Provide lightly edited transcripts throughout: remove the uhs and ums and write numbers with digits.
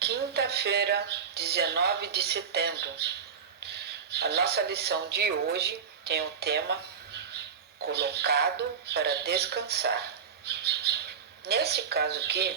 Quinta-feira, 19 de setembro. A nossa lição de hoje tem o tema colocado para descansar. Nesse caso aqui,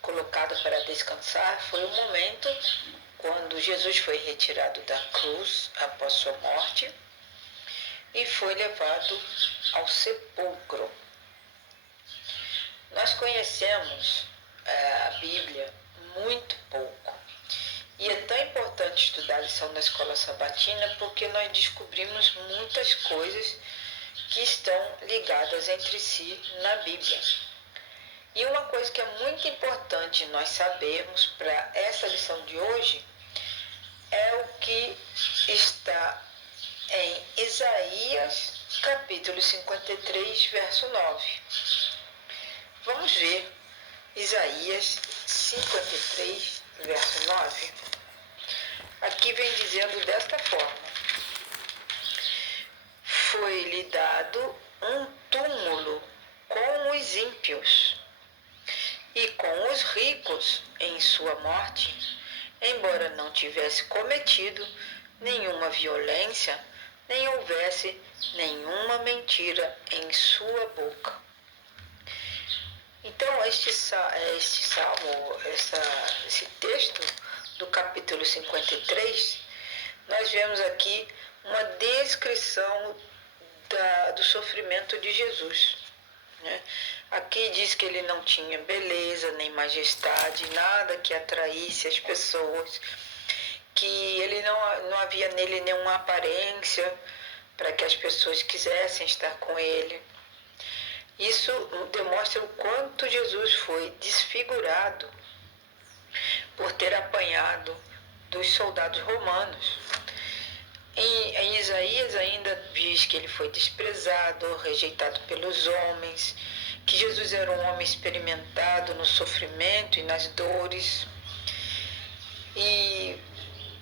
colocado para descansar, foi o momento quando Jesus foi retirado da cruz após sua morte e foi levado ao sepulcro. Nós conhecemos a Bíblia muito pouco. E é tão importante estudar a lição da escola sabatina porque nós descobrimos muitas coisas que estão ligadas entre si na Bíblia. E uma coisa que é muito importante nós sabermos para essa lição de hoje é o que está em Isaías, capítulo 53, verso 9. Vamos ver Isaías 53, verso 9. Aqui vem dizendo desta forma: foi-lhe dado um túmulo com os ímpios e com os ricos em sua morte, embora não tivesse cometido nenhuma violência, nem houvesse nenhuma mentira em sua boca. Então, esse texto do capítulo 53, nós vemos aqui uma descrição do sofrimento de Jesus. Né? Aqui diz que ele não tinha beleza nem majestade, nada que atraísse as pessoas, que ele não havia nele nenhuma aparência para que as pessoas quisessem estar com ele. Isso demonstra o quanto Jesus foi desfigurado por ter apanhado dos soldados romanos. Em Isaías ainda diz que ele foi desprezado, rejeitado pelos homens, que Jesus era um homem experimentado no sofrimento e nas dores. E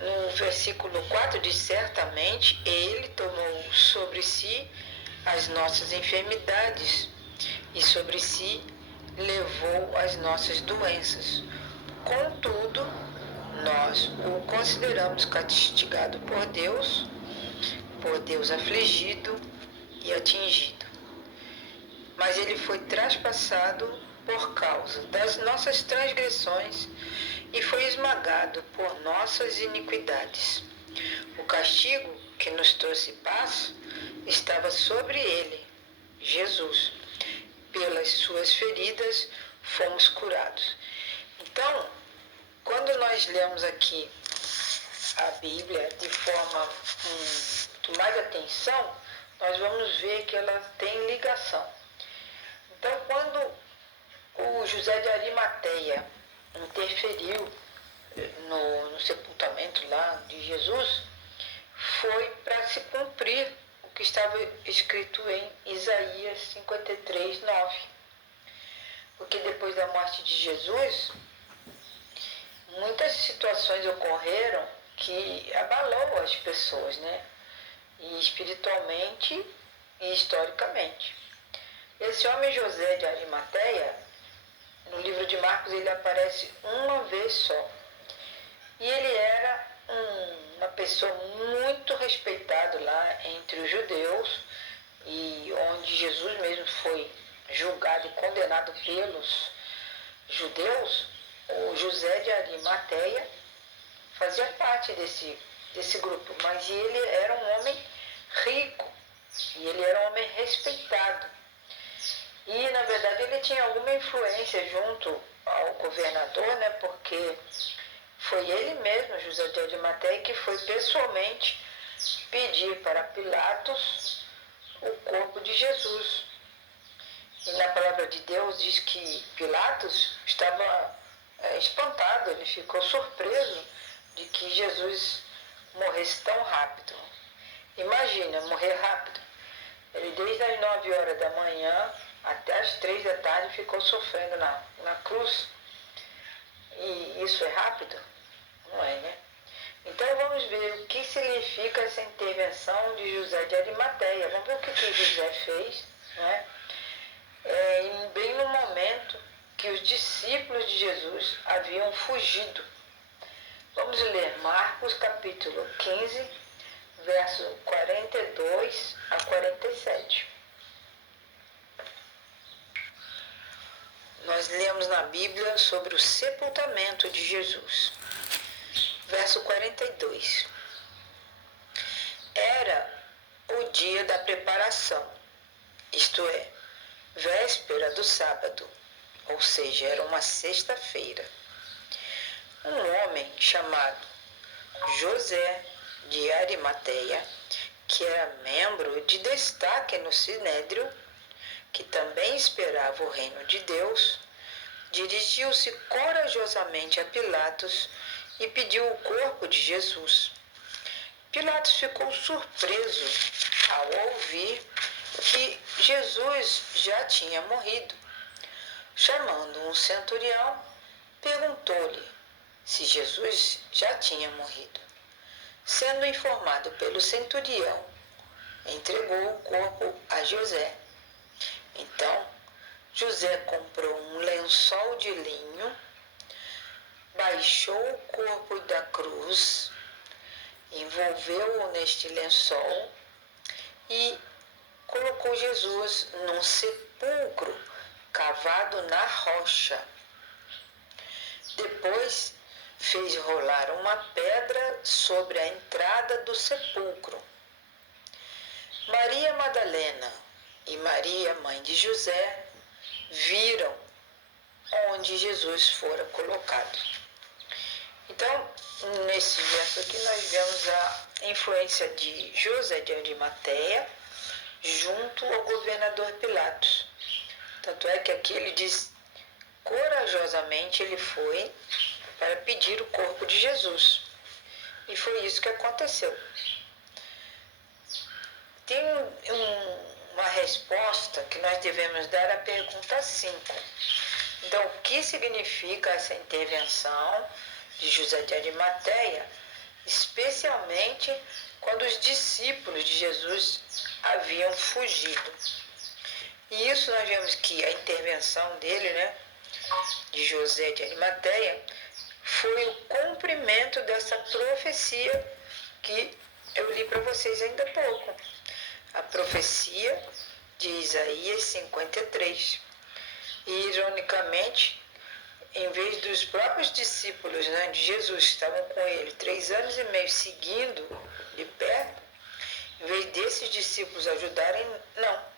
no versículo 4 diz: certamente ele tomou sobre si as nossas enfermidades e sobre si levou as nossas doenças. Contudo, nós o consideramos castigado por Deus afligido e atingido. Mas ele foi traspassado por causa das nossas transgressões e foi esmagado por nossas iniquidades. O castigo que nos trouxe paz estava sobre ele, Jesus. Pelas suas feridas fomos curados. Então, quando nós lemos aqui a Bíblia de forma com mais atenção, nós vamos ver que ela tem ligação. Então, quando o José de Arimateia interferiu no sepultamento lá de Jesus, foi para se cumprir o que estava escrito em Isaías 53, 9. Porque depois da morte de Jesus, muitas situações ocorreram que abalou as pessoas, né? E espiritualmente e historicamente. Esse homem José de Arimateia, no livro de Marcos, ele aparece uma vez só. E ele era uma pessoa muito respeitada lá entre os judeus, e onde Jesus mesmo foi julgado e condenado pelos judeus. O José de Arimateia fazia parte desse grupo, mas ele era um homem rico e ele era um homem respeitado. E, na verdade, ele tinha alguma influência junto ao governador, né, porque foi ele mesmo, José de Arimateia, que foi pessoalmente pedir para Pilatos o corpo de Jesus. E na palavra de Deus diz que Pilatos estava espantado, ele ficou surpreso de que Jesus morresse tão rápido. Imagina, morrer rápido. Ele desde as 9 horas da manhã até as 3 da tarde ficou sofrendo na cruz. E isso é rápido? Não é, né? Então vamos ver o que significa essa intervenção de José de Arimateia. Vamos ver o que José fez, né? Bem no momento que os discípulos de Jesus haviam fugido. Vamos ler Marcos capítulo 15, verso 42 a 47. Nós lemos na Bíblia sobre o sepultamento de Jesus. Verso 42. Era o dia da preparação, isto é, véspera do sábado, ou seja, era uma sexta-feira. Um homem chamado José de Arimateia, que era membro de destaque no Sinédrio, que também esperava o reino de Deus, dirigiu-se corajosamente a Pilatos e pediu o corpo de Jesus. Pilatos ficou surpreso ao ouvir que Jesus já tinha morrido. Chamando um centurião, perguntou-lhe se Jesus já tinha morrido. Sendo informado pelo centurião, entregou o corpo a José. Então, José comprou um lençol de linho, baixou o corpo da cruz, envolveu-o neste lençol e colocou Jesus num sepulcro cavado na rocha. Depois fez rolar uma pedra sobre a entrada do sepulcro. Maria Madalena e Maria, mãe de José, viram onde Jesus fora colocado. Então, nesse verso aqui nós vemos a influência de José de Arimateia junto ao governador Pilatos. Tanto é que aqui ele diz, corajosamente ele foi para pedir o corpo de Jesus. E foi isso que aconteceu. Tem uma resposta que nós devemos dar à pergunta 5. Então, o que significa essa intervenção de José de Arimateia, especialmente quando os discípulos de Jesus haviam fugido? E isso nós vemos que a intervenção dele, de José de Arimateia, foi o cumprimento dessa profecia que eu li para vocês ainda há pouco. A profecia de Isaías 53. E, ironicamente, em vez dos próprios discípulos de Jesus, que estavam com ele 3 anos e meio seguindo de perto, em vez desses discípulos ajudarem, não.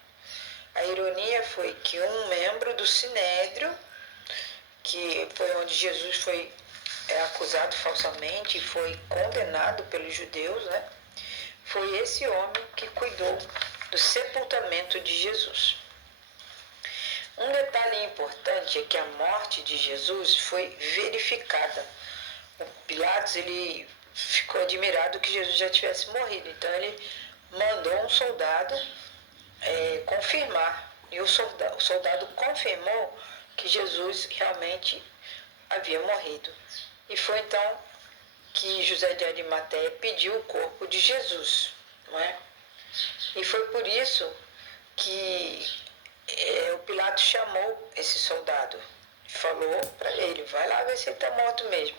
A ironia foi que um membro do Sinédrio, que foi onde Jesus foi acusado falsamente e foi condenado pelos judeus, foi esse homem que cuidou do sepultamento de Jesus. Um detalhe importante é que a morte de Jesus foi verificada. O Pilatos ele ficou admirado que Jesus já tivesse morrido, então ele mandou um soldado confirmar, e o soldado confirmou que Jesus realmente havia morrido. E foi então que José de Arimateia pediu o corpo de Jesus, não é? E foi por isso que o Pilatos chamou esse soldado e falou para ele, vai lá ver se ele está morto mesmo.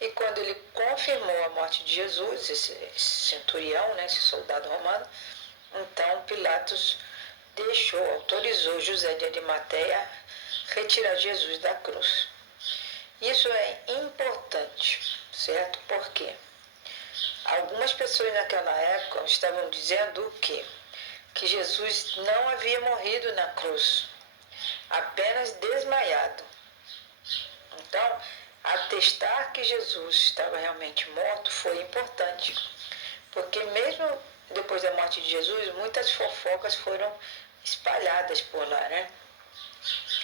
E quando ele confirmou a morte de Jesus, esse centurião, esse soldado romano, então Pilatos autorizou José de Arimateia retirar Jesus da cruz. Isso é importante, certo? Por quê? Algumas pessoas naquela época estavam dizendo o quê? Que Jesus não havia morrido na cruz, apenas desmaiado. Então, atestar que Jesus estava realmente morto foi importante, porque mesmo depois da morte de Jesus, muitas fofocas foram espalhadas por lá,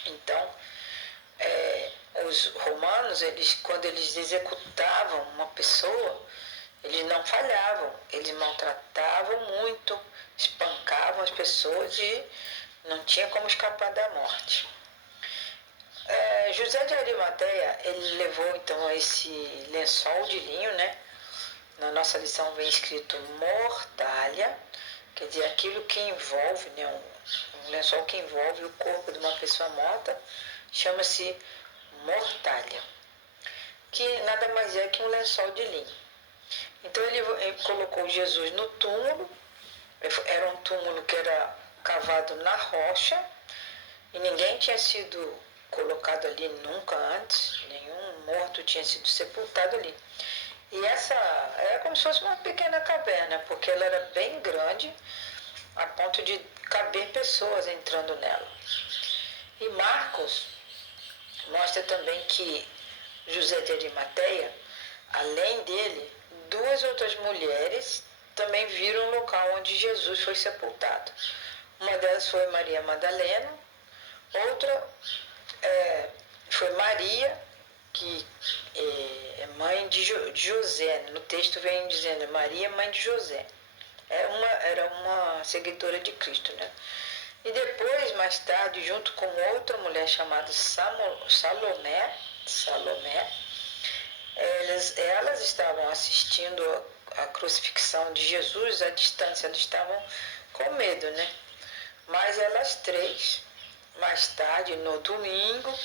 Então, os romanos, quando eles executavam uma pessoa, eles não falhavam, eles maltratavam muito, espancavam as pessoas e não tinha como escapar da morte. José de Arimateia, ele levou então esse lençol de linho, Na nossa lição vem escrito mortalha, quer dizer, aquilo que envolve, um lençol que envolve o corpo de uma pessoa morta, chama-se mortalha, que nada mais é que um lençol de linho. Então ele colocou Jesus no túmulo, era um túmulo que era cavado na rocha, e ninguém tinha sido colocado ali nunca antes, nenhum morto tinha sido sepultado ali. E essa era como se fosse uma pequena caverna, porque ela era bem grande, a ponto de caber pessoas entrando nela. E Marcos mostra também que José de Arimateia, além dele, duas outras mulheres também viram o local onde Jesus foi sepultado. Uma delas foi Maria Madalena, outra foi Maria, que é mãe de José. No texto vem dizendo Maria, mãe de José. Era uma seguidora de Cristo, né? E depois, mais tarde, junto com outra mulher chamada Salomé, elas estavam assistindo a crucifixão de Jesus à distância, elas estavam com medo, né? Mas elas três, mais tarde, no domingo,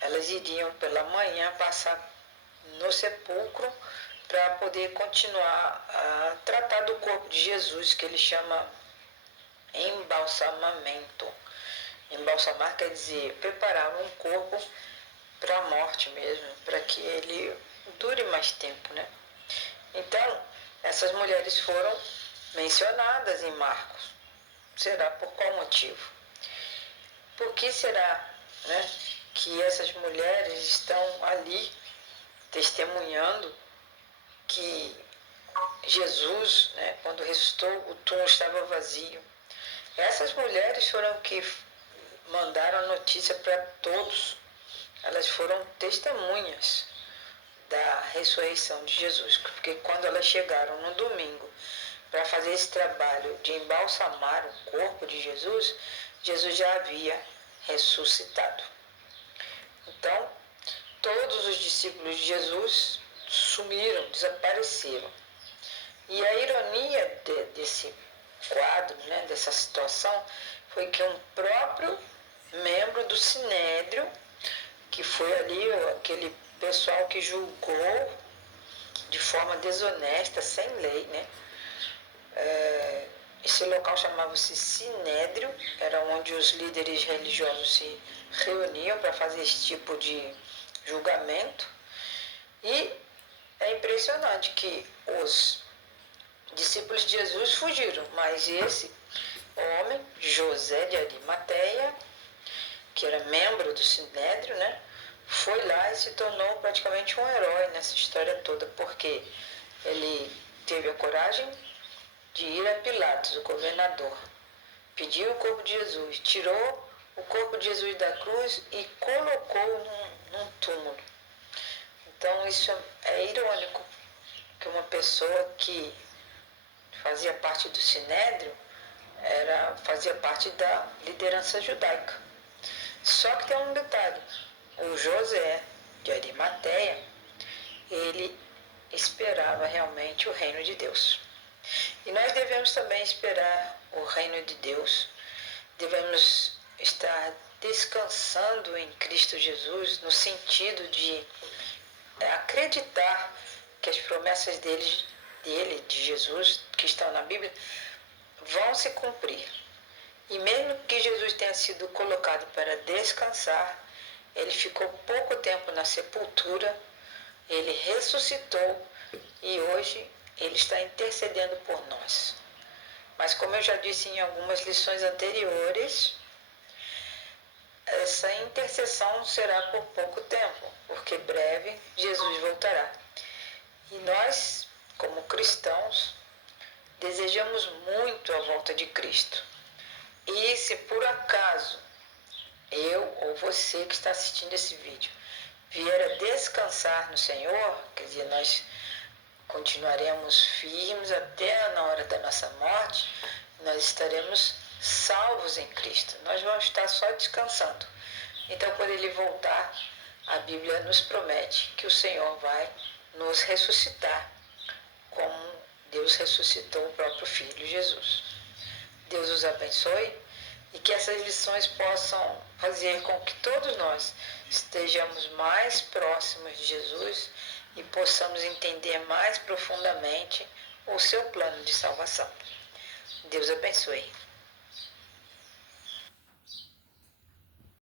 elas iriam pela manhã passar no sepulcro para poder continuar a tratar do corpo de Jesus, que ele chama embalsamamento. Embalsamar quer dizer preparar um corpo para a morte mesmo, para que ele dure mais tempo, né? Então, essas mulheres foram mencionadas em Marcos. Será por qual motivo? Por que será, né, que essas mulheres estão ali testemunhando que Jesus, né, quando ressuscitou, o túmulo estava vazio? Essas mulheres foram que mandaram a notícia para todos. Elas foram testemunhas da ressurreição de Jesus, porque quando elas chegaram no domingo para fazer esse trabalho de embalsamar o corpo de Jesus, Jesus já havia ressuscitado. Então, todos os discípulos de Jesus sumiram, desapareceram. E a ironia desse quadro, né, dessa situação, foi que um próprio membro do Sinédrio, que foi ali aquele pessoal que julgou de forma desonesta, sem lei, né? Esse local chamava-se Sinédrio, era onde os líderes religiosos se reuniam para fazer esse tipo de julgamento. E é impressionante que os discípulos de Jesus fugiram, mas esse homem, José de Arimateia, que era membro do Sinédrio, né, foi lá e se tornou praticamente um herói nessa história toda, porque ele teve a coragem de ir a Pilatos, o governador, pediu o corpo de Jesus, tirou o corpo de Jesus da cruz e colocou num túmulo. Então isso é irônico, que uma pessoa que fazia parte do Sinédrio fazia parte da liderança judaica. Só que tem um detalhe, o José de Arimateia, ele esperava realmente o reino de Deus. E nós devemos também esperar o reino de Deus, devemos estar descansando em Cristo Jesus, no sentido de acreditar que as promessas dele, de Jesus, que estão na Bíblia, vão se cumprir. E mesmo que Jesus tenha sido colocado para descansar, ele ficou pouco tempo na sepultura, ele ressuscitou e hoje ele está intercedendo por nós. Mas como eu já disse em algumas lições anteriores, essa intercessão será por pouco tempo, porque breve Jesus voltará. E nós, como cristãos, desejamos muito a volta de Cristo. E se por acaso eu ou você que está assistindo esse vídeo vier a descansar no Senhor, quer dizer, nós continuaremos firmes até na hora da nossa morte, nós estaremos salvos em Cristo. Nós vamos estar só descansando. Então, quando Ele voltar, a Bíblia nos promete que o Senhor vai nos ressuscitar, como Deus ressuscitou o próprio Filho Jesus. Deus os abençoe e que essas lições possam fazer com que todos nós estejamos mais próximos de Jesus e possamos entender mais profundamente o seu plano de salvação. Deus abençoe.